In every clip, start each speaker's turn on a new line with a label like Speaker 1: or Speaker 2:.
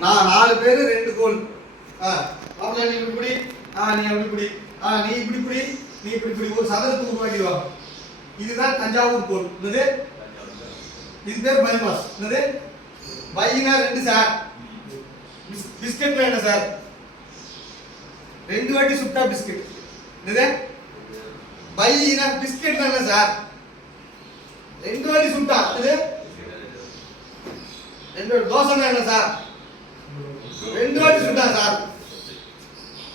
Speaker 1: நான் நாலு பேர் ரெண்டு கோல். ஆ நீ இப்படி ஆ நீ அப்படி இப்படி ஆ நீ இப்படி பிடி. நீ இப்படி இப்படி ஒரு சதுரத்தை உருவாக்கி வா. இதுதான் தஞ்சாவூர் கோல். என்னது? இது பேர் பைபாஸ். என்னது? பையினா ரெண்டு சார். பிஸ்- பிஸ்கெட்ல என்ன சார்? ரெண்டு வாட்டி சுட்டா பிஸ்கெட். என்னது? பையினா பிஸ்கட் என்ன சார்? ரெண்டு வாட்டி சுட்டா. என்னது? ரெண்டு தோசை தோசைனா என்ன சார்? ரெண்டு வாட்டி சுட்டா சார்.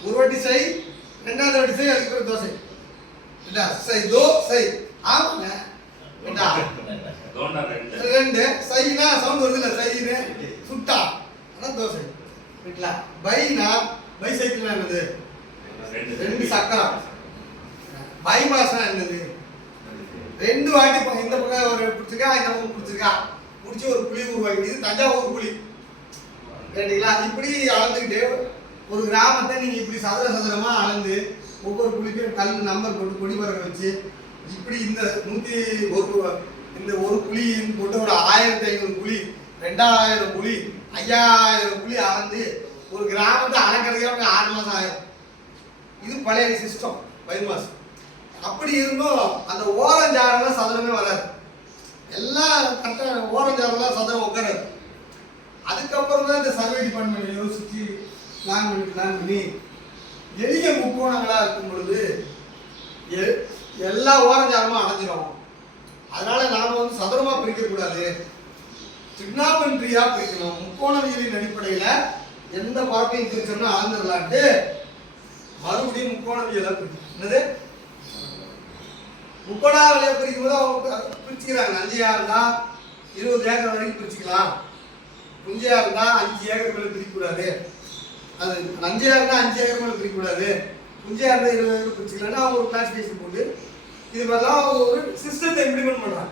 Speaker 1: ஒரு வாட்டி சை ரெண்டாவது வாட்டி சை அதுக்கு பிறகு தோசை. என்ன சை தோ சை ஆமாங்க.
Speaker 2: ரெண்டா. ரெண்டு.
Speaker 1: ரெண்டு சைனா சவுண்ட் வருது இல்லை சைனு சுட்டா. அதான் தோசை. வீட்டுல பைனா பைசைக்கிள் என்னது?
Speaker 2: ரெண்டு
Speaker 1: ரெண்டு சக்கரம். பைபாஸ்னா என்னது? ரெண்டு வாட்டி இந்த பக்கம் ஒரு பிடிச்சிருக்கா இந்த பக்கம் பிடிச்சிருக்கா. பிடிச்சி ஒரு புளி உருவாக்கி தஞ்சாவூர் புளி. கேட்டீங்களா? இப்படி அளந்துக்கிட்டு ஒரு கிராமத்தை நீங்கள் இப்படி சதுர சதுரமாக அளந்து ஒவ்வொரு குழிக்கும் கல் நம்பர் போட்டு கொடி பறக்க வச்சு இப்படி இந்த நூற்றி ஒரு இந்த ஒரு புளின்னு போட்டு ஒரு ஆயிரத்தி ஐநூறு புளி ரெண்டாயிரம் புளி ஐயாயிரம் புளி அளந்து ஒரு கிராமத்தை அளக்கிறதுக்கே அவங்க ஆறு மாதம் ஆயிரும். இது பழைய சிஸ்டம் பைமாஸ் அப்படி இருந்தும் அந்த ஓரஞ்சாரெல்லாம் சதுரமே வராது. எல்லாம் கரெக்டாக ஓரஞ்சாரெல்லாம் சதுரம் அதுக்கப்புறம் தான் இந்த சர்வே டிபார்ட்மெண்ட் யோசித்து பிளான் பண்ணி பிளான் பண்ணி எளிய முக்கோணங்களாக இருக்கும் பொழுது எ- எல்லா ஓரஞ்சாரமும் அடைஞ்சிடும் அதனால் நாம் வந்து சதுரமாக பிரிக்கக்கூடாது கூடாது. பிரிக்கணும். முக்கோணவியலின் அடிப்படையில் எந்த பரப்பையும் பிரிச்சோம்னா அளந்துடலான்ட்டு மறுபடியும் முக்கோணவியலாக பிரிக்கணும். என்னது? முக்கோணாவியலை பிரிக்கும் போது அவங்க பிரிச்சுக்கிறாங்க. அஞ்சு ஆறு தான் இருபது ஏக்கர் வரைக்கும் பிரிச்சுக்கலாம். குஞ்சியா இருந்தா அஞ்சு ஏக்கர் மேல பிரிக்கக்கூடாது. அது அஞ்சையா இருந்தா அஞ்சு ஏக்கர் மேல பிரிக்கக்கூடாது. குஞ்சியா இருந்தா இருபது ஏக்கர் பிரிச்சுக்கலாம்னு அவங்க ஒரு கிளாசிஃபிகேஷன் போட்டு இது மாதிரிலாம் அவங்க ஒரு சிஸ்டத்தை இம்ப்ளிமெண்ட் பண்ணுறாங்க